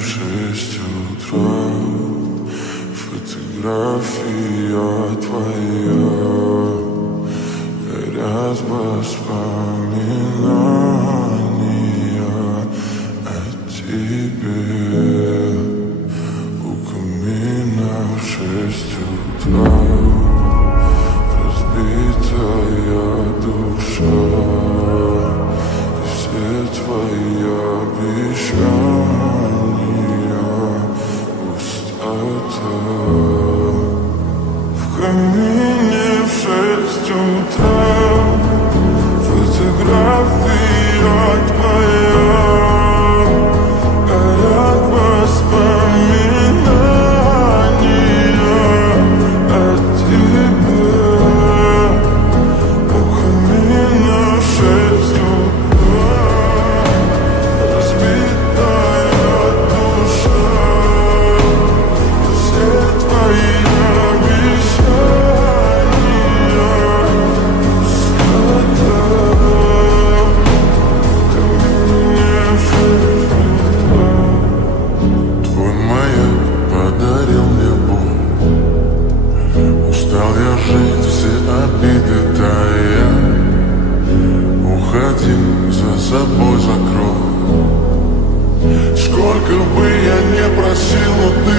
в 6 утра, фотография твоя, горят воспоминания о тебе. У камина в 6 утра, разбитая душа, и все твои обещания пустота. В камине в 6 утра, фотография твоя, горят воспоминания о тебе. У камина в 6 утра, разбитая душа, все твои обещания пустота. В камине в 6 утра. Твой маяк подарил мне боль. Устал я жить, все обиды тая. Уходи, за собой закрой. Сколько бы я не просил, но ты